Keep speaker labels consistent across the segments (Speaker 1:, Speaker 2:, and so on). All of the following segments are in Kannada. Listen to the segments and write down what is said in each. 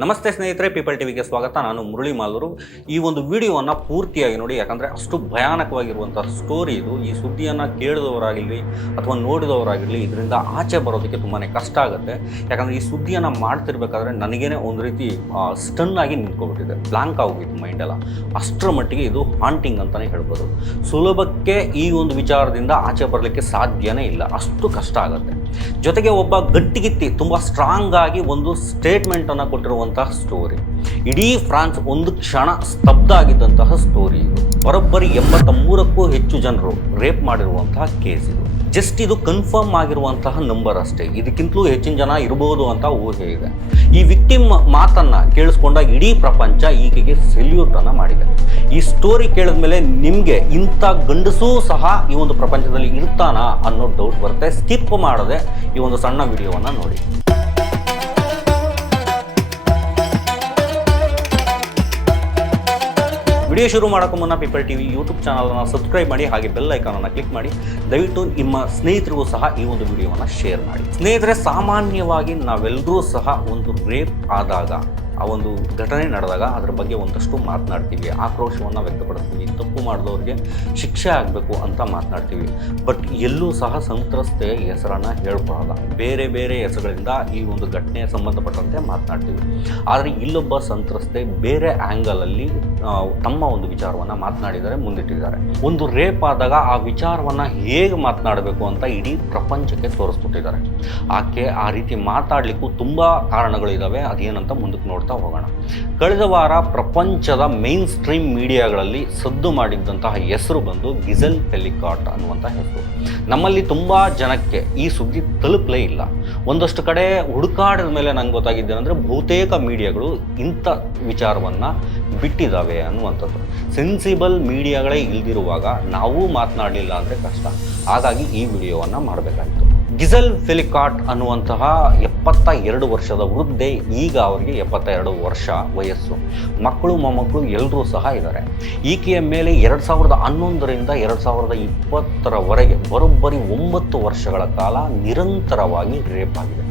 Speaker 1: ನಮಸ್ತೆ ಸ್ನೇಹಿತರೆ ಪೀಪಲ್ ಟಿವಿಗೆ ಸ್ವಾಗತ. ನಾನು ಮುರಳಿ ಮಾಲೂರು. ಈ ಒಂದು ವಿಡಿಯೋವನ್ನು ಪೂರ್ತಿಯಾಗಿ ನೋಡಿ, ಯಾಕಂದರೆ ಅಷ್ಟು ಭಯಾನಕವಾಗಿರುವಂಥ ಸ್ಟೋರಿ ಇದು. ಈ ಸುದ್ದಿಯನ್ನು ಕೇಳಿದವರಾಗಿರಲಿ ಅಥವಾ ನೋಡಿದವರಾಗಿರಲಿ, ಇದರಿಂದ ಆಚೆ ಬರೋದಕ್ಕೆ ತುಂಬಾ ಕಷ್ಟ ಆಗುತ್ತೆ. ಯಾಕಂದರೆ ಈ ಸುದ್ದಿಯನ್ನು ಮಾಡ್ತಿರ್ಬೇಕಾದ್ರೆ ನನಗೇನೆ ಒಂದು ರೀತಿ ಸ್ಟನ್ ಆಗಿ ನಿಂತ್ಕೊಬಿಟ್ಟಿದೆ. ಬ್ಲಾಂಕ್ ಆಗೋಗಿತ್ತು ಮೈಂಡೆಲ್ಲ ಅಷ್ಟರ ಮಟ್ಟಿಗೆ ಇದು ಹಾಂಟಿಂಗ್ ಅಂತಲೇ ಹೇಳ್ಬೋದು. ಸುಲಭಕ್ಕೆ ಈ ಒಂದು ವಿಚಾರದಿಂದ ಆಚೆ ಬರಲಿಕ್ಕೆ ಸಾಧ್ಯನೇ ಇಲ್ಲ. ಅಷ್ಟು ಕಷ್ಟ ಆಗುತ್ತೆ. ಜೊತೆಗೆ ಒಬ್ಬ ಗಟ್ಟಿಗಿತ್ತಿ, ತುಂಬ ಸ್ಟ್ರಾಂಗ್ ಆಗಿ ಒಂದು ಸ್ಟೇಟ್ಮೆಂಟನ್ನು ಕೊಟ್ಟಿರುವಂತಹ ಸ್ಟೋರಿ ಇಡೀ ಫ್ರಾನ್ಸ್ ಒಂದು ಕ್ಷಣ ಸ್ತಬ್ಧ ಆಗಿದ್ದಂತಹ ಸ್ಟೋರಿ ಇದು. ಬರೋಬ್ಬರಿ ಎಂಬತ್ತ ಮೂರಕ್ಕೂ ಹೆಚ್ಚು ಜನರು ರೇಪ್ ಮಾಡಿರುವಂತಹ ಕೇಸ್ ಇದು. ಜಸ್ಟ್ ಇದು ಕನ್ಫರ್ಮ್ ಆಗಿರುವಂತಹ ನಂಬರ್ ಅಷ್ಟೇ. ಇದಕ್ಕಿಂತಲೂ ಹೆಚ್ಚಿನ ಜನ ಇರಬಹುದು ಅಂತ ಊಹೆ ಇದೆ. ಈ ವಿಕ್ಟಿಮ್ ಮಾತನ್ನ ಕೇಳಿಸ್ಕೊಂಡಾಗ ಇಡೀ ಪ್ರಪಂಚ ಈಕೆಗೆ ಸೆಲ್ಯೂಟ್ ಅನ್ನ ಮಾಡಿದೆ. ಈ ಸ್ಟೋರಿ ಕೇಳಿದ ಮೇಲೆ ನಿಮಗೆ ಇಂಥ ಗಂಡಸೂ ಸಹ ಈ ಒಂದು ಪ್ರಪಂಚದಲ್ಲಿ ಇರ್ತಾನ ಅನ್ನೋ ಡೌಟ್ ಬರುತ್ತೆ. ಸ್ಕಿಪ್ ಮಾಡದೆ ಈ ಒಂದು ಸಣ್ಣ ವಿಡಿಯೋವನ್ನ ನೋಡಿ. ವಿಡಿಯೋ ಶುರು ಮಾಡೋಕ್ಕೂ ಮುನ್ನ ಪೀಪಲ್ ಟಿವಿ ಯೂಟ್ಯೂಬ್ ಚಾನಲನ್ನು ಸಬ್ಸ್ಕ್ರೈಬ್ ಮಾಡಿ ಹಾಗೆ ಬೆಲ್ ಐಕಾನನ್ನು ಕ್ಲಿಕ್ ಮಾಡಿ. ದಯವಿಟ್ಟು ನಿಮ್ಮ ಸ್ನೇಹಿತರಿಗೂ ಸಹ ಈ ಒಂದು ವಿಡಿಯೋವನ್ನು ಶೇರ್ ಮಾಡಿ. ಸ್ನೇಹಿತರೆ, ಸಾಮಾನ್ಯವಾಗಿ ನಾವೆಲ್ಲರೂ ಸಹ ಒಂದು ರೇಪ್ ಆದಾಗ ಆ ಒಂದು ಘಟನೆ ನಡೆದಾಗ ಅದ್ರ ಬಗ್ಗೆ ಒಂದಷ್ಟು ಮಾತನಾಡ್ತೀವಿ, ಆಕ್ರೋಶವನ್ನು ವ್ಯಕ್ತಪಡಿಸ್ತೀವಿ, ತಪ್ಪು ಮಾಡಿದವ್ರಿಗೆ ಶಿಕ್ಷೆ ಆಗಬೇಕು ಅಂತ ಮಾತನಾಡ್ತೀವಿ. ಬಟ್ ಎಲ್ಲೂ ಸಹ ಸಂತ್ರಸ್ತೆ ಹೆಸರನ್ನು ಹೇಳ್ಕೊಳಲ್ಲ. ಬೇರೆ ಬೇರೆ ಹೆಸರುಗಳಿಂದ ಈ ಒಂದು ಘಟನೆಗೆ ಸಂಬಂಧಪಟ್ಟಂತೆ ಮಾತನಾಡ್ತೀವಿ. ಆದರೆ ಇಲ್ಲೊಬ್ಬ ಸಂತ್ರಸ್ತೆ ಬೇರೆ ಆ್ಯಂಗಲಲ್ಲಿ ತಮ್ಮ ಒಂದು ವಿಚಾರವನ್ನು ಮಾತನಾಡಿದರೆ ಮುಂದಿಟ್ಟಿದ್ದಾರೆ. ಒಂದು ರೇಪ್ ಆದಾಗ ಆ ವಿಚಾರವನ್ನು ಹೇಗೆ ಮಾತನಾಡಬೇಕು ಅಂತ ಇಡೀ ಪ್ರಪಂಚಕ್ಕೆ ತೋರಿಸ್ಬಿಟ್ಟಿದ್ದಾರೆ ಆಕೆ ಆ ರೀತಿ ಮಾತಾಡಲಿಕ್ಕೂ ತುಂಬ ಕಾರಣಗಳಿದ್ದಾವೆ ಅದೇನಂತ ಮುಂದಕ್ಕೆ ನೋಡ್ತಾ ಹೋಗೋಣ. ಕಳೆದ ವಾರ ಪ್ರಪಂಚದ ಮೇನ್ ಸ್ಟ್ರೀಮ್ ಮೀಡಿಯಾಗಳಲ್ಲಿ ಸದ್ದು ಮಾಡಿದ್ದಂತಹ ಹೆಸರು ಬಂದು ಗಿಜಲ್ ಫೆಲಿಕಾಟ್ ಅನ್ನುವಂಥ ಹೆಸರು. ನಮ್ಮಲ್ಲಿ ತುಂಬ ಜನಕ್ಕೆ ಈ ಸುದ್ದಿ ತಲುಪಲೇ ಇಲ್ಲ. ಒಂದಷ್ಟು ಕಡೆ ಹುಡುಕಾಡದ ಮೇಲೆ ನಂಗೆ ಗೊತ್ತಾಗಿದ್ದೇನೆಂದರೆ ಬಹುತೇಕ ಮೀಡಿಯಾಗಳು ಇಂಥ ವಿಚಾರವನ್ನು ಬಿಟ್ಟಿದ್ದಾವೆ ಅನ್ನುವಂಥದ್ದು. ಸೆನ್ಸಿಬಲ್ ಮೀಡಿಯಾಗಳೇ ಇಲ್ದಿರುವಾಗ ನಾವು ಮಾತನಾಡಲಿಲ್ಲ ಅಂದರೆ ಕಷ್ಟ. ಹಾಗಾಗಿ ಈ ವಿಡಿಯೋವನ್ನು ಮಾಡಬೇಕಾಗಿತ್ತು. ಗಿಜಲ್ ಫೆಲಿಕಾಟ್ ಅನ್ನುವಂತಹ ಎಪ್ಪತ್ತ ಎರಡು ವರ್ಷದ ವೃದ್ಧೆ ಈಗ ಅವರಿಗೆ ಎಪ್ಪತ್ತ ಎರಡು ವರ್ಷ ವಯಸ್ಸು. ಮಕ್ಕಳು, ಮೊಮ್ಮಕ್ಕಳು ಎಲ್ಲರೂ ಸಹ ಇದ್ದಾರೆ. ಈಕೆಯ ಮೇಲೆ ಎರಡು ಸಾವಿರದ ಹನ್ನೊಂದರಿಂದ ಎರಡು ಸಾವಿರದ ಇಪ್ಪತ್ತರವರೆಗೆ ಬರೋಬ್ಬರಿ ಒಂಬತ್ತು ವರ್ಷಗಳ ಕಾಲ ನಿರಂತರವಾಗಿ ರೇಪ್ ಆಗಿದೆ.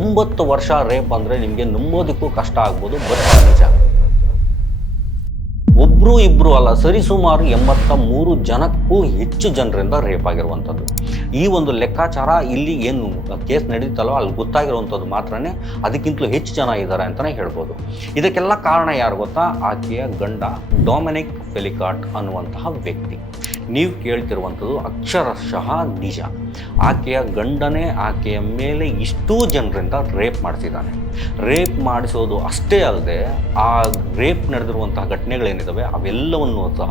Speaker 1: ಒಂಬತ್ತು ವರ್ಷ ರೇಪ್ ಅಂದರೆ ನಿಮಗೆ ನಂಬೋದಕ್ಕೂ ಕಷ್ಟ ಆಗ್ಬೋದು, ಬಟ್ ನಿಜ. ಒಬ್ಬರು ಇಬ್ರು ಅಲ್ಲ, ಸರಿಸುಮಾರು ಎಂಬತ್ತ ಮೂರು ಜನಕ್ಕೂ ಹೆಚ್ಚು ಜನರಿಂದ ರೇಪ್ ಆಗಿರುವಂಥದ್ದು. ಈ ಒಂದು ಲೆಕ್ಕಾಚಾರ ಇಲ್ಲಿ ಏನು ಕೇಸ್ ನಡೀತಲ್ಲೋ ಅಲ್ಲಿ ಗೊತ್ತಾಗಿರುವಂಥದ್ದು ಮಾತ್ರನೇ ಅದಕ್ಕಿಂತಲೂ ಹೆಚ್ಚು ಜನ ಇದ್ದಾರೆ ಅಂತಲೇ ಹೇಳ್ಬೋದು. ಇದಕ್ಕೆಲ್ಲ ಕಾರಣ ಯಾರು ಗೊತ್ತಾ? ಆಕೆಯ ಗಂಡ ಡೊಮಿನಿಕ್ ಫೆಲಿಕಾಟ್ ಅನ್ನುವಂತಹ ವ್ಯಕ್ತಿ. ನೀವು ಕೇಳ್ತಿರುವಂಥದ್ದು ಅಕ್ಷರಶಃ ನಿಜ. ಆಕೆಯ ಗಂಡನೇ ಆಕೆಯ ಮೇಲೆ ಇಷ್ಟೂ ಜನರಿಂದ ರೇಪ್ ಮಾಡಿಸಿದ್ದಾನೆ ರೇಪ್ ಮಾಡಿಸೋದು ಅಷ್ಟೇ ಅಲ್ಲದೆ ಆ ರೇಪ್ ನಡೆದಿರುವಂತಹ ಘಟನೆಗಳೇನಿದ್ದಾವೆ ಅವೆಲ್ಲವನ್ನೂ ಸಹ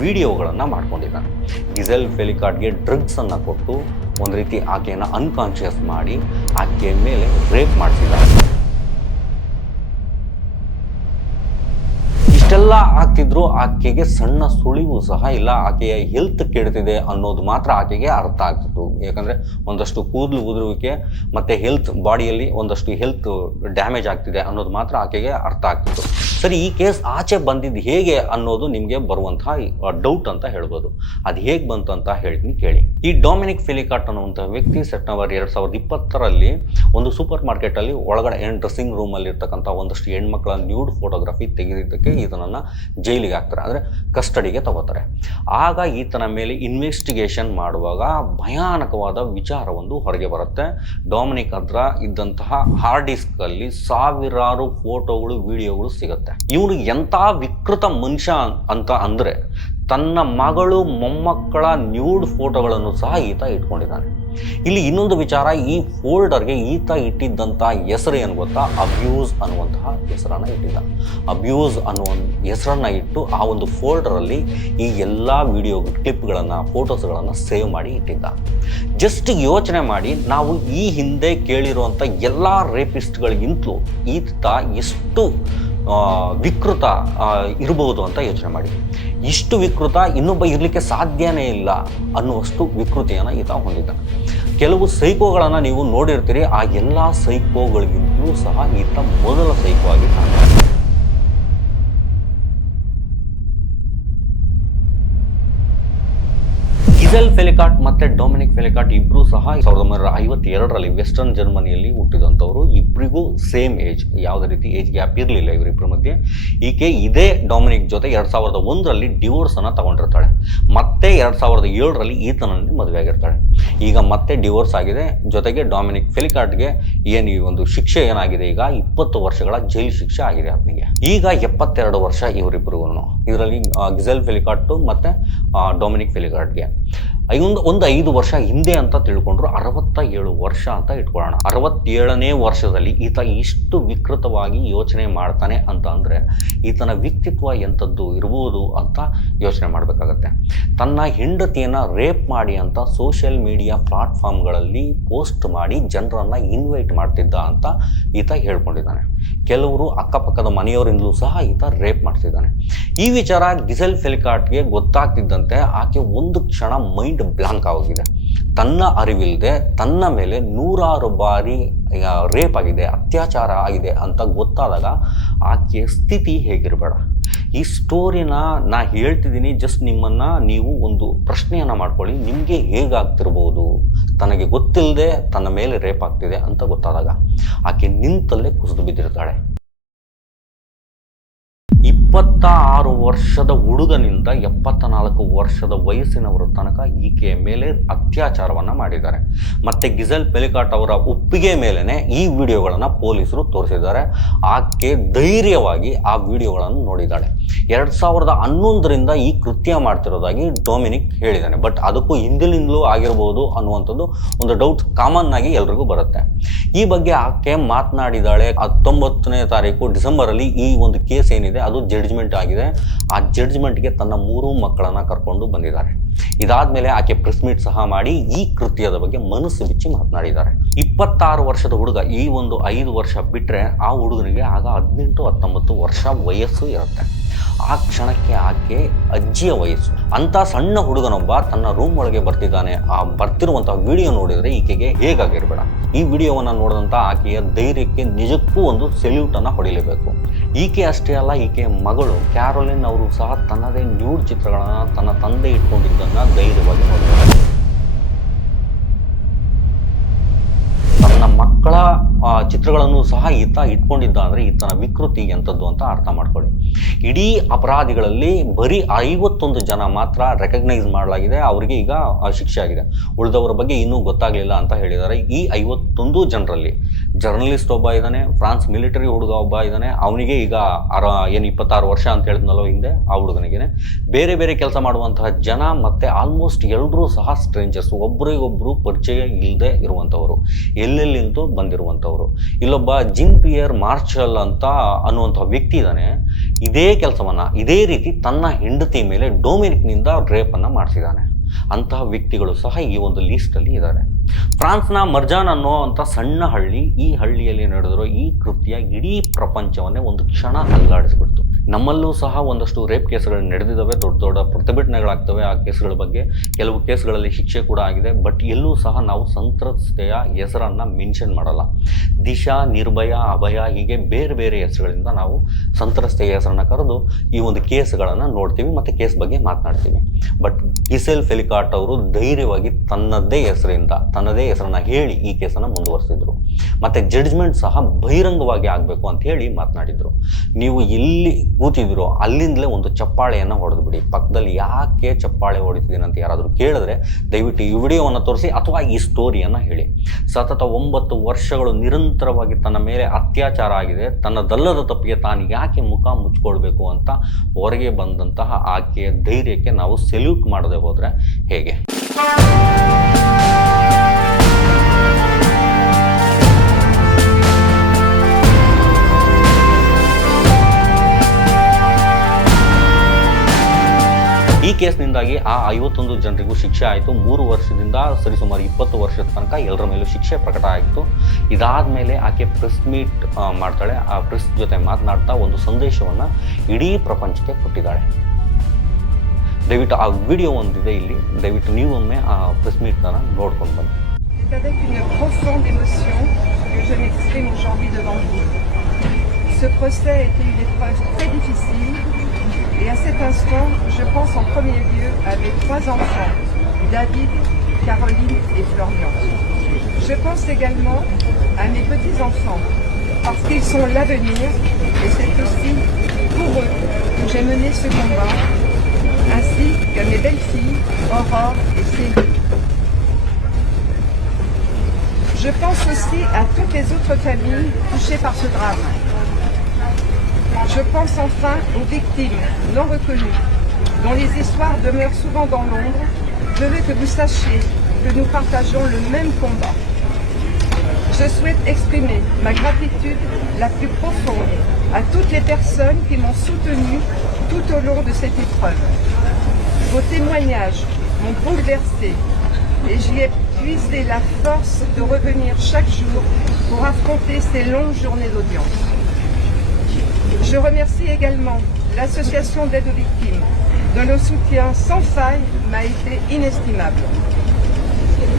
Speaker 1: ವಿಡಿಯೋಗಳನ್ನು ಮಾಡ್ಕೊಂಡಿದ್ದಾನೆ. ಗಿಜೆಲ್ ಫೆಲಿಕಾಟ್ಗೆ ಡ್ರಗ್ಸನ್ನು ಕೊಟ್ಟು ಒಂದು ರೀತಿ ಆಕೆಯನ್ನು ಅನ್ಕಾನ್ಷಿಯಸ್ ಮಾಡಿ ಆಕೆಯ ಮೇಲೆ ರೇಪ್ ಮಾಡಿಸಿದ್ದಾನೆ ಇಷ್ಟೆಲ್ಲ ಆಗ್ತಿದ್ರು ಆಕೆಗೆ ಸಣ್ಣ ಸುಳಿವು ಸಹ ಇಲ್ಲ. ಆಕೆಯ ಹೆಲ್ತ್ ಕೆಡ್ತಿದೆ ಅನ್ನೋದು ಮಾತ್ರ ಆಕೆಗೆ ಅರ್ಥ ಆಗ್ತಿತ್ತು. ಯಾಕಂದರೆ ಒಂದಷ್ಟು ಕೂದಲು ಉದುರುವಿಕೆ ಮತ್ತು ಹೆಲ್ತ್ ಬಾಡಿಯಲ್ಲಿ ಒಂದಷ್ಟು ಹೆಲ್ತ್ ಡ್ಯಾಮೇಜ್ ಆಗ್ತಿದೆ ಅನ್ನೋದು ಮಾತ್ರ ಆಕೆಗೆ ಅರ್ಥ ಆಗ್ತಿತ್ತು. ಸರಿ, ಈ ಕೇಸ್ ಆಚೆ ಬಂದಿದ್ದು ಹೇಗೆ ಅನ್ನೋದು ನಿಮಗೆ ಬರುವಂತಹ ಡೌಟ್ ಅಂತ ಹೇಳ್ಬೋದು. ಅದು ಹೇಗೆ ಬಂತು ಅಂತ ಹೇಳ್ತೀನಿ ಕೇಳಿ. ಈ ಡೊಮಿನಿಕ್ ಫಿಲಿಕಾಟ್ ಅನ್ನುವಂಥ ವ್ಯಕ್ತಿ ಸೆಪ್ಟೆಂಬರ್ ಎರಡು ಸಾವಿರದ ಇಪ್ಪತ್ತರಲ್ಲಿ ಒಂದು ಸೂಪರ್ ಮಾರ್ಕೆಟಲ್ಲಿ ಒಳಗಡೆ ಏನು ಡ್ರೆಸ್ಸಿಂಗ್ ರೂಮಲ್ಲಿ ಇರ್ತಕ್ಕಂಥ ಒಂದಷ್ಟು ಹೆಣ್ಮಕ್ಳ ನ್ಯೂಡ್ ಫೋಟೋಗ್ರಫಿ ತೆಗೆದಿದ್ದಕ್ಕೆ ಈತನನ್ನು ಜೈಲಿಗೆ ಹಾಕ್ತಾರೆ, ಅಂದರೆ ಕಸ್ಟಡಿಗೆ ತಗೋತಾರೆ. ಆಗ ಈತನ ಮೇಲೆ ಇನ್ವೆಸ್ಟಿಗೇಷನ್ ಮಾಡುವಾಗ ಭಯಾನಕವಾದ ವಿಚಾರ ಒಂದು ಹೊರಗೆ ಬರುತ್ತೆ. ಡೊಮಿನಿಕ್ ಹತ್ರ ಇದ್ದಂತಹ ಹಾರ್ಡ್ ಡಿಸ್ಕಲ್ಲಿ ಸಾವಿರಾರು ಫೋಟೋಗಳು ವಿಡಿಯೋಗಳು ಸಿಗುತ್ತೆ. ಇವನು ಎಂಥ ವಿಕೃತ ಮನುಷ್ಯ ಅಂತ ಅಂದರೆ ತನ್ನ ಮಗಳು, ಮೊಮ್ಮಕ್ಕಳ ನ್ಯೂಡ್ ಫೋಟೋಗಳನ್ನು ಸಹ ಈತ ಇಟ್ಕೊಂಡಿದ್ದಾನೆ. ಇಲ್ಲಿ ಇನ್ನೊಂದು ವಿಚಾರ, ಈ ಫೋಲ್ಡರ್ಗೆ ಈತ ಇಟ್ಟಿದ್ದಂಥ ಹೆಸರು ಏನು ಗೊತ್ತಾ? ಅಬ್ಯೂಸ್ ಅನ್ನುವಂತಹ ಹೆಸರನ್ನು ಇಟ್ಟಿದ್ದ. ಅಬ್ಯೂಸ್ ಅನ್ನುವ ಹೆಸರನ್ನು ಇಟ್ಟು ಆ ಒಂದು ಫೋಲ್ಡರಲ್ಲಿ ಈ ಎಲ್ಲ ವಿಡಿಯೋ ಕ್ಲಿಪ್ಗಳನ್ನು ಫೋಟೋಸ್ಗಳನ್ನು ಸೇವ್ ಮಾಡಿ ಇಟ್ಟಿದ್ದ. ಜಸ್ಟ್ ಯೋಚನೆ ಮಾಡಿ, ನಾವು ಈ ಹಿಂದೆ ಕೇಳಿರುವಂಥ ಎಲ್ಲ ರೇಪಿಸ್ಟ್ಗಳಿಗಿಂತಲೂ ಈತ ಎಷ್ಟು ವಿಕೃತ ಇರಬಹುದು ಅಂತ ಯೋಚನೆ ಮಾಡಿ ಇಷ್ಟು ವಿಕೃತ ಇನ್ನೊಬ್ಬ ಇರಲಿಕ್ಕೆ ಸಾಧ್ಯನೇ ಇಲ್ಲ ಅನ್ನುವಷ್ಟು ವಿಕೃತಿಯನ್ನು ಈತ ಹೊಂದಿದ್ದ ಕೆಲವು ಸೈಕೋಗಳನ್ನು ನೀವು ನೋಡಿರ್ತೀರಿ, ಆ ಎಲ್ಲ ಸೈಕೋಗಳಿಗಿಂತಲೂ ಸಹ ಈತ ಮೊದಲ ಸೈಕೋ ಆಗಿ ಗಿಸೆಲ್ ಫೆಲಿಕಾಟ್ ಮತ್ತೆ ಡೊಮಿನಿಕ್ ಫೆಲಿಕಾಟ್ ಇಬ್ರು ಸಹ ಸಾವಿರದ ಒಂಬೈನೂರ ಐವತ್ತೆರಡರಲ್ಲಿ ವೆಸ್ಟರ್ನ್ ಜರ್ಮನಿಯಲ್ಲಿ ಹುಟ್ಟಿದಂಥವ್ರು. ಇಬ್ಬರಿಗೂ ಸೇಮ್ ಏಜ್, ಯಾವುದೇ ರೀತಿ ಏಜ್ ಗ್ಯಾಪ್ ಇರಲಿಲ್ಲ ಇವರಿಬ್ಬರ ಮಧ್ಯೆ. ಈಕೆ ಇದೇ ಡೊಮಿನಿಕ್ ಜೊತೆ ಎರಡು ಸಾವಿರದ ಒಂದರಲ್ಲಿ ಡಿವೋರ್ಸನ್ನು ತಗೊಂಡಿರ್ತಾಳೆ. ಮತ್ತೆ ಎರಡು ಸಾವಿರದ ಏಳರಲ್ಲಿ ಈತನಲ್ಲಿ ಮದುವೆ ಆಗಿರ್ತಾಳೆ. ಈಗ ಮತ್ತೆ ಡಿವೋರ್ಸ್ ಆಗಿದೆ. ಜೊತೆಗೆ ಡೊಮಿನಿಕ್ ಫೆಲಿಕಾಟ್ಗೆ ಏನು ಈ ಒಂದು ಶಿಕ್ಷೆ ಏನಾಗಿದೆ? ಈಗ ಇಪ್ಪತ್ತು ವರ್ಷಗಳ ಜೈಲು ಶಿಕ್ಷೆ ಆಗಿದೆ ಆತನಿಗೆ ಈಗ ಎಪ್ಪತ್ತೆರಡು ವರ್ಷ ಇವರಿಬ್ಬರಿಗೂ ಇದರಲ್ಲಿ ಗಿಸೆಲ್ ಫೆಲಿಕಾಟ್ ಮತ್ತೆ ಡೊಮಿನಿಕ್ ಫೆಲಿಕಾಟ್ಗೆ. ಒಂದು ಒಂದು ಐದು ವರ್ಷ ಹಿಂದೆ ಅಂತ ತಿಳ್ಕೊಂಡ್ರು ಅರವತ್ತ ಏಳು ವರ್ಷ ಅಂತ ಇಟ್ಕೊಳ್ಳೋಣ. ಅರವತ್ತೇಳನೇ ವರ್ಷದಲ್ಲಿ ಈತ ಇಷ್ಟು ವಿಕೃತವಾಗಿ ಯೋಚನೆ ಮಾಡ್ತಾನೆ ಅಂತ ಅಂದರೆ, ಈತನ ವ್ಯಕ್ತಿತ್ವ ಎಂಥದ್ದು ಇರ್ಬೋದು ಅಂತ ಯೋಚನೆ ಮಾಡಬೇಕಾಗತ್ತೆ. ತನ್ನ ಹೆಂಡತಿಯನ್ನು ರೇಪ್ ಮಾಡಿ ಅಂತ ಸೋಷಿಯಲ್ ಮೀಡಿಯಾ ಪ್ಲಾಟ್ಫಾರ್ಮ್ಗಳಲ್ಲಿ ಪೋಸ್ಟ್ ಮಾಡಿ ಜನರನ್ನು ಇನ್ವೈಟ್ ಮಾಡ್ತಿದ್ದ ಅಂತ ಈತ ಹೇಳ್ಕೊಂಡಿದ್ದಾನೆ. ಕೆಲವರು ಅಕ್ಕಪಕ್ಕದ ಮನೆಯವರಿಂದಲೂ ಸಹ ಈತ ರೇಪ್ ಮಾಡ್ತಿದ್ದಾನೆ. ಈ ವಿಚಾರ ಗಿಸೆಲ್ ಫೆಲಿಕಾಟ್ಗೆ ಗೊತ್ತಾಗ್ತಿದ್ದಂತೆ ಆಕೆ ಒಂದು ಕ್ಷಣ ಮೈಂಡ್ ಬ್ಲಾಂಕ್ ಆಗೋಗಿದೆ. ತನ್ನ ಅರಿವಿಲ್ಲದೆ ತನ್ನ ಮೇಲೆ ನೂರಾರು ಬಾರಿ ರೇಪ್ ಆಗಿದೆ, ಅತ್ಯಾಚಾರ ಆಗಿದೆ ಅಂತ ಗೊತ್ತಾದಾಗ ಆಕೆಯ ಸ್ಥಿತಿ ಹೇಗಿರಬೇಡ. ಈ ಸ್ಟೋರಿನ ನಾ ಹೇಳ್ತಿದ್ದೀನಿ ಜಸ್ಟ್ ನಿಮ್ಮನ್ನು ನೀವು ಒಂದು ಪ್ರಶ್ನೆಯನ್ನು ಮಾಡ್ಕೊಳ್ಳಿ. ನಿಮಗೆ ಹೇಗಾಗ್ತಿರ್ಬೋದು? ತನಗೆ ಗೊತ್ತಿಲ್ಲದೆ ತನ್ನ ಮೇಲೆ ರೇಪ್ ಆಗ್ತಿದೆ ಅಂತ ಗೊತ್ತಾದಾಗ ಆಕೆ ನಿಂತಲ್ಲೇ ಕುಸಿದು ಬಿದ್ದಿರ್ತಾಳೆ. ಇಪ್ಪತ್ತ ಆರು ವರ್ಷದ ಹುಡುಗನಿಂದ ಎಪ್ಪತ್ತ ನಾಲ್ಕು ವರ್ಷದ ವಯಸ್ಸಿನವರ ತನಕ ಈಕೆಯ ಮೇಲೆ ಅತ್ಯಾಚಾರವನ್ನು ಮಾಡಿದ್ದಾರೆ. ಮತ್ತೆ ಗಿಜಲ್ ಪೆಲಿಕಾಟ್ ಅವರ ಒಪ್ಪಿಗೆ ಮೇಲೇ ಈ ವಿಡಿಯೋಗಳನ್ನು ಪೊಲೀಸರು ತೋರಿಸಿದ್ದಾರೆ. ಆಕೆ ಧೈರ್ಯವಾಗಿ ಆ ವಿಡಿಯೋಗಳನ್ನು ನೋಡಿದ್ದಾಳೆ. ಎರಡು ಸಾವಿರದ ಹನ್ನೊಂದರಿಂದ ಈ ಕೃತ್ಯ ಮಾಡ್ತಿರೋದಾಗಿ ಡೊಮಿನಿಕ್ ಹೇಳಿದ್ದಾನೆ. ಬಟ್ ಅದಕ್ಕೂ ಹಿಂದಿನಿಂದಲೂ ಆಗಿರ್ಬೋದು ಅನ್ನುವಂಥದ್ದು ಒಂದು ಡೌಟ್ ಕಾಮನ್ ಆಗಿ ಎಲ್ರಿಗೂ ಬರುತ್ತೆ. ಈ ಬಗ್ಗೆ ಆಕೆ ಮಾತನಾಡಿದಾಳೆ ಹತ್ತೊಂಬತ್ತನೇ ತಾರೀಕು ಡಿಸೆಂಬರಲ್ಲಿ ಈ ಒಂದು ಕೇಸ್ ಏನಿದೆ, ಅದು ಜಡ್ಜ್ಮೆಂಟ್ ಆಗಿದೆ. ಆ ಜಡ್ಜ್ಮೆಂಟ್ಗೆ ತನ್ನ ಮೂರು ಮಕ್ಕಳನ್ನ ಕರ್ಕೊಂಡು ಬಂದಿದ್ದಾರೆ. ಇದಾದ್ಮೇಲೆ ಆಕೆ ಪ್ರೆಸ್ ಮೀಟ್ ಸಹ ಮಾಡಿ ಈ ಕೃತ್ಯದ ಬಗ್ಗೆ ಮನಸ್ಸು ಬಿಚ್ಚಿ ಮಾತನಾಡಿದ್ದಾರೆ. ಇಪ್ಪತ್ತಾರು ವರ್ಷದ ಹುಡುಗ ಈ ಒಂದು ಐದು ವರ್ಷ ಬಿಟ್ಟರೆ ಆ ಹುಡುಗನಿಗೆ ಆಗ ಹದಿನೆಂಟು ಹತ್ತೊಂಬತ್ತು ವರ್ಷ ವಯಸ್ಸು ಇರುತ್ತೆ. ಆ ಕ್ಷಣಕ್ಕೆ ಆಕೆ ಅಜ್ಜಿಯ ವಯಸ್ಸು. ಅಂತ ಸಣ್ಣ ಹುಡುಗನೊಬ್ಬ ತನ್ನ ರೂಮ್ ಒಳಗೆ ಬರ್ತಿದ್ದಾನೆ. ಆ ಬರ್ತಿರುವಂತಹ ವಿಡಿಯೋ ನೋಡಿದರೆ ಈಕೆಗೆ ಹೇಗಾಗಿರ್ಬೇಡ. ಈ ವಿಡಿಯೋವನ್ನು ನೋಡಿದಂಥ ಆಕೆಯ ಧೈರ್ಯಕ್ಕೆ ನಿಜಕ್ಕೂ ಒಂದು ಸೆಲ್ಯೂಟನ್ನು ಹೊಡಿಲೇಬೇಕು. ಈಕೆ ಅಷ್ಟೇ ಅಲ್ಲ ಈಕೆಯ ಮಗಳು ಕ್ಯಾರೋಲಿನ್ ಅವರು ಸಹ ತನ್ನದೇ ನ್ಯೂಡ್ ಚಿತ್ರಗಳನ್ನು ತನ್ನ ತಂದೆ ಇಟ್ಕೊಂಡಿದ್ದನ್ನು ಧೈರ್ಯವಾಗಿ ನೋಡಿದ್ದಾರೆ ತನ್ನ ಮಕ್ಕಳ ಚಿತ್ರಗಳನ್ನು ಸಹ ಈತ ಇಟ್ಕೊಂಡಿದ್ದ ಅಂದರೆ ಈತನ ವಿಕೃತಿ ಎಂಥದ್ದು ಅಂತ ಅರ್ಥ ಮಾಡ್ಕೊಳ್ಳಿ. ಇಡೀ ಅಪರಾಧಿಗಳಲ್ಲಿ ಬರೀ ಐವತ್ತೊಂದು ಜನ ಮಾತ್ರ ರೆಕಗ್ನೈಸ್ ಮಾಡಲಾಗಿದೆ, ಅವರಿಗೆ ಈಗ ಶಿಕ್ಷೆ ಆಗಿದೆ. ಉಳಿದವರ ಬಗ್ಗೆ ಇನ್ನೂ ಗೊತ್ತಾಗಲಿಲ್ಲ ಅಂತ ಹೇಳಿದ್ದಾರೆ. ಈ ಐವತ್ತೊಂದು ಜನರಲ್ಲಿ ಜರ್ನಲಿಸ್ಟ್ ಒಬ್ಬ ಇದ್ದಾನೆ ಫ್ರಾನ್ಸ್ ಮಿಲಿಟರಿ ಹುಡುಗ ಒಬ್ಬ ಇದ್ದಾನೆ, ಅವನಿಗೆ ಈಗ ಅರ, ಏನು ಇಪ್ಪತ್ತಾರು ವರ್ಷ ಅಂತ ಹೇಳಿದ್ನಲ್ಲೋ ಹಿಂದೆ ಆ ಹುಡುಗನಿಗೆ. ಬೇರೆ ಬೇರೆ ಕೆಲಸ ಮಾಡುವಂತಹ ಜನ ಮತ್ತೆ ಆಲ್ಮೋಸ್ಟ್ ಎಲ್ಲರೂ ಸಹ ಸ್ಟ್ರೇಂಜರ್ಸ್ ಒಬ್ಬರಿಗೊಬ್ಬರು ಪರಿಚಯ ಇಲ್ಲದೆ ಇರುವಂಥವರು. ಎಲ್ಲೆಲ್ಲಿಂದ ಬಂದಿರುವಂಥವ್ರು. ಇಲ್ಲೊಬ್ಬ ಜಿನ್ ಪಿಯರ್ ಮಾರ್ಷಲ್ ಅಂತ ಅನ್ನುವಂಥ ವ್ಯಕ್ತಿ ಇದ್ದಾನೆ ಇದೇ ಕೆಲಸವನ್ನ, ಇದೇ ರೀತಿ ತನ್ನ ಹೆಂಡತಿ ಮೇಲೆ ಡೊಮಿನಿಕ್ನಿಂದ ರೇಪನ್ನು ಮಾಡಿಸಿದ್ದಾನೆ ಅಂತಹ ವ್ಯಕ್ತಿಗಳು ಸಹ ಈ ಒಂದು ಲೀಸ್ಟಲ್ಲಿ ಇದ್ದಾರೆ ಫ್ರಾನ್ಸ್ನ ಮರ್ಜಾನ್ ಅನ್ನೋ ಅಂಥ ಸಣ್ಣ ಹಳ್ಳಿ, ಈ ಹಳ್ಳಿಯಲ್ಲಿ ನಡೆದಿರೋ ಈ ಕೃತ್ಯ ಇಡೀ ಪ್ರಪಂಚವನ್ನೇ ಒಂದು ಕ್ಷಣ ಅಲ್ಲಾಡಿಸ್ಬಿಡ್ತು. ನಮ್ಮಲ್ಲೂ ಸಹ ಒಂದಷ್ಟು ರೇಪ್ ಕೇಸ್ಗಳು ನಡೆದಿದ್ದಾವೆ, ದೊಡ್ಡ ದೊಡ್ಡ ಪ್ರತಿಭಟನೆಗಳಾಗ್ತವೆ ಆ ಕೇಸ್ಗಳ ಬಗ್ಗೆ. ಕೆಲವು ಕೇಸ್ಗಳಲ್ಲಿ ಶಿಕ್ಷೆ ಕೂಡ ಆಗಿದೆ, ಬಟ್ ಎಲ್ಲೂ ಸಹ ನಾವು ಸಂತ್ರಸ್ತೆಯ ಹೆಸರನ್ನು ಮೆನ್ಷನ್ ಮಾಡಲ್ಲ. ದಿಶಾ, ನಿರ್ಭಯ, ಅಭಯ ಹೀಗೆ ಬೇರೆ ಬೇರೆ ಹೆಸರುಗಳಿಂದ ನಾವು ಸಂತ್ರಸ್ತೆಯ ಹೆಸರನ್ನು ಕರೆದು ಈ ಒಂದು ಕೇಸ್ಗಳನ್ನು ನೋಡ್ತೀವಿ ಮತ್ತು ಕೇಸ್ ಬಗ್ಗೆ ಮಾತನಾಡ್ತೀವಿ. ಬಟ್ ಕಿಸೆಲ್ ಫೆಲಿಕಾಟ್ ಅವರು ಧೈರ್ಯವಾಗಿ ತನ್ನದೇ ಹೆಸರಿಂದ, ತನ್ನದೇ ಹೆಸರನ್ನ ಹೇಳಿ ಈ ಕೇಸನ್ನು ಮುಂದುವರಿಸಿದ್ರು. ಮತ್ತು ಜಡ್ಜ್ಮೆಂಟ್ ಸಹ ಬಹಿರಂಗವಾಗಿ ಆಗಬೇಕು ಅಂತ ಹೇಳಿ ಮಾತನಾಡಿದರು. ನೀವು ಎಲ್ಲಿ ಕೂತಿದ್ದೀರೋ ಅಲ್ಲಿಂದಲೇ ಒಂದು ಚಪ್ಪಾಳೆಯನ್ನು ಹೊಡೆದು ಬಿಡಿ. ಪಕ್ಕದಲ್ಲಿ ಯಾಕೆ ಚಪ್ಪಾಳೆ ಹೊಡಿತಿದ್ದೀನಿ ಅಂತ ಯಾರಾದರೂ ಕೇಳಿದ್ರೆ ದಯವಿಟ್ಟು ಈ ವಿಡಿಯೋವನ್ನು ತೋರಿಸಿ ಅಥವಾ ಈ ಸ್ಟೋರಿಯನ್ನು ಹೇಳಿ. ಸತತ ಒಂಬತ್ತು ವರ್ಷಗಳು ನಿರಂತರವಾಗಿ ತನ್ನ ಮೇಲೆ ಅತ್ಯಾಚಾರ ಆಗಿದೆ. ತನ್ನದಲ್ಲದ ತಪ್ಪಿಗೆ ತಾನು ಯಾಕೆ ಮುಖ ಮುಚ್ಕೊಳ್ಬೇಕು ಅಂತ ಹೊರಗೆ ಬಂದಂತಹ ಆಕೆಯ ಧೈರ್ಯಕ್ಕೆ ನಾವು ಸೆಲ್ಯೂಟ್ ಮಾಡದೆ ಹೋದರೆ ಹೇಗೆ? ಈ ಕೇಸ್ನಿಂದಾಗಿ ಆ ಐವತ್ತೊಂದು ಜನರಿಗೂ ಶಿಕ್ಷೆ ಆಯಿತು. ಮೂರು ವರ್ಷದಿಂದ ಸರಿಸುಮಾರು ಇಪ್ಪತ್ತು ವರ್ಷದ ತನಕ ಎಲ್ಲರ ಮೇಲೂ ಶಿಕ್ಷೆ ಪ್ರಕಟ ಆಯಿತು ಇದಾದ ಮೇಲೆ ಆಕೆ ಪ್ರೆಸ್ ಮೀಟ್ ಮಾಡ್ತಾಳೆ. ಆ ಪ್ರೆಸ್ ಜೊತೆ ಮಾತನಾಡ್ತಾ ಒಂದು ಸಂದೇಶವನ್ನು ಇಡೀ ಪ್ರಪಂಚಕ್ಕೆ ಕೊಟ್ಟಿದ್ದಾಳೆ. ದಯವಿಟ್ಟು ಆ ವಿಡಿಯೋ ಒಂದಿದೆ ಇಲ್ಲಿ. ದಯವಿಟ್ಟು ನೀವೊಮ್ಮೆ ಆ ಪ್ರೆಸ್ ಮೀಟ್ನ ನೋಡ್ಕೊಂಡು ಬನ್ನಿ.
Speaker 2: Ce procès a été une épreuve très difficile. Et à cet instant, je pense en premier lieu à mes trois enfants, David, Caroline et Florian. Je pense également à mes petits-enfants, parce qu'ils sont l'avenir, et c'est aussi pour eux que j'ai mené ce combat, ainsi qu'à mes belles-filles, Aurore et Céline. Je pense aussi à toutes les autres familles touchées par ce drame. Je pense enfin aux victimes non reconnues, dont les histoires demeurent souvent dans l'ombre. Je veux que vous sachiez que nous partageons le même combat. Je souhaite exprimer ma gratitude la plus profonde à toutes les personnes qui m'ont soutenu tout au long de cette épreuve. Vos témoignages m'ont bouleversé et j'y ai puisé la force de revenir chaque jour pour affronter ces longues journées d'audience. Je remercie également l'association d'aide aux victimes, dont le soutien sans faille m'a été inestimable.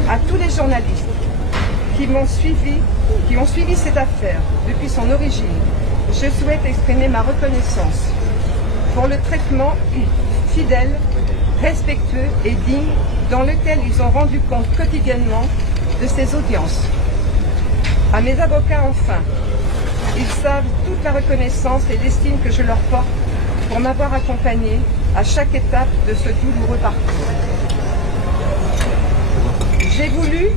Speaker 2: À tous les journalistes qui m'ont suivi, qui ont suivi cette affaire depuis son origine, je souhaite exprimer ma reconnaissance pour le traitement fidèle, respectueux et digne dans lequel ils ont rendu compte quotidiennement de ces audiences. À mes avocats enfin, ils savent toute la reconnaissance et l'estime que je leur porte pour m'avoir accompagné à chaque étape de ce douloureux parcours. J'ai voulu,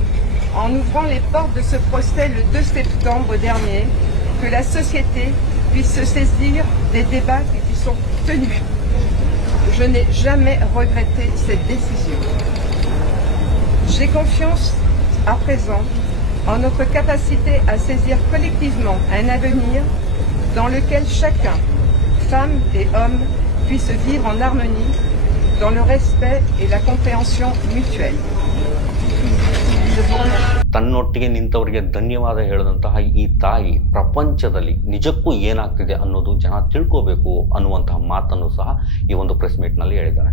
Speaker 2: en ouvrant les portes de ce procès le 2 septembre dernier, que la société puisse se saisir des débats qui y sont tenus. Je n'ai jamais regretté cette décision. J'ai confiance à présent en notre capacité à saisir collectivement un avenir dans lequel chacun, femme et homme, puisse vivre en harmonie, dans le respect et la compréhension mutuelle.
Speaker 1: ತನ್ನೊಟ್ಟಿಗೆ ನಿಂತವರಿಗೆ ಧನ್ಯವಾದ ಹೇಳಿದಂತಹ ಈ ತಾಯಿ ಪ್ರಪಂಚದಲ್ಲಿ ನಿಜಕ್ಕೂ ಏನಾಗ್ತಿದೆ ಅನ್ನೋದು ಜನ ತಿಳ್ಕೋಬೇಕು ಅನ್ನುವಂತಹ ಮಾತನ್ನು ಸಹ ಈ ಒಂದು ಪ್ರೆಸ್ ಮೀಟ್ನಲ್ಲಿ ಹೇಳಿದ್ದಾರೆ.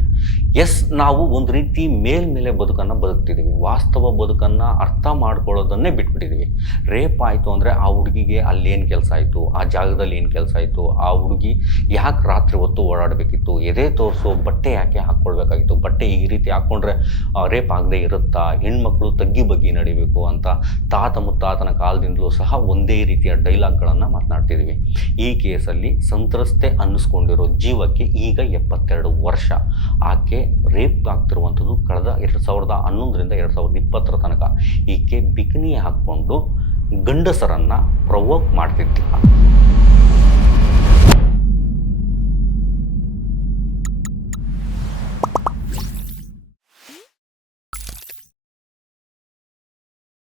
Speaker 1: ಎಸ್ ನಾವು ಒಂದು ರೀತಿ ಮೇಲ್ಮೇಲೆ ಬದುಕನ್ನು ಬದುಕ್ತಿದ್ದೀವಿ ವಾಸ್ತವ ಬದುಕನ್ನು ಅರ್ಥ ಮಾಡ್ಕೊಳ್ಳೋದನ್ನೇ ಬಿಟ್ಬಿಟ್ಟಿದ್ದೀವಿ ರೇಪ್ ಆಯಿತು ಅಂದರೆ ಆ ಹುಡುಗಿಗೆ ಅಲ್ಲಿ ಏನು ಕೆಲಸ ಆಯಿತು? ಆ ಜಾಗದಲ್ಲಿ ಏನು ಕೆಲಸ ಆಯಿತು? ಆ ಹುಡುಗಿ ಯಾಕೆ ರಾತ್ರಿ ಹೊತ್ತು ಓಡಾಡಬೇಕಿತ್ತು? ಎದೆ ತೋರಿಸೋ ಬಟ್ಟೆ ಯಾಕೆ ಹಾಕ್ಕೊಳ್ಬೇಕಾಗಿತ್ತು? ಬಟ್ಟೆ ಈ ರೀತಿ ಹಾಕ್ಕೊಂಡ್ರೆ ರೇಪ್ ಆಗದೆ ಇರುತ್ತಾ? ಹೆಣ್ಮಕ್ಳು ತಗ್ಗಿ ಬಗ್ಗಿ ನಡಿಬೇಕು ಅಂತ ತಾತ ಮುತ್ತಾತನ ಕಾಲದಿಂದಲೂ ಸಹ ಒಂದೇ ರೀತಿಯ ಡೈಲಾಗ್ಗಳನ್ನು ಮಾತನಾಡ್ತಿದ್ದೀವಿ ಈ ಕೇಸಲ್ಲಿ ಸಂತ್ರಸ್ತೆ ಅನ್ನಿಸ್ಕೊಂಡಿರೋ ಜೀವಕ್ಕೆ ಈಗ ಎಪ್ಪತ್ತೆರಡು ವರ್ಷ. ಆಕೆ ರೇಪ್ ಆಗ್ತಿರುವಂಥದ್ದು ಕಳೆದ ಎರಡು ಸಾವಿರದ ಹನ್ನೊಂದರಿಂದ ಎರಡು ಸಾವಿರದ ಇಪ್ಪತ್ತರ ತನಕ. ಈಕೆ ಬಿಕಿನಿ ಹಾಕ್ಕೊಂಡು ಗಂಡಸರನ್ನು ಪ್ರವೋಕ್ ಮಾಡ್ತಿದ್ದಿಲ್ಲ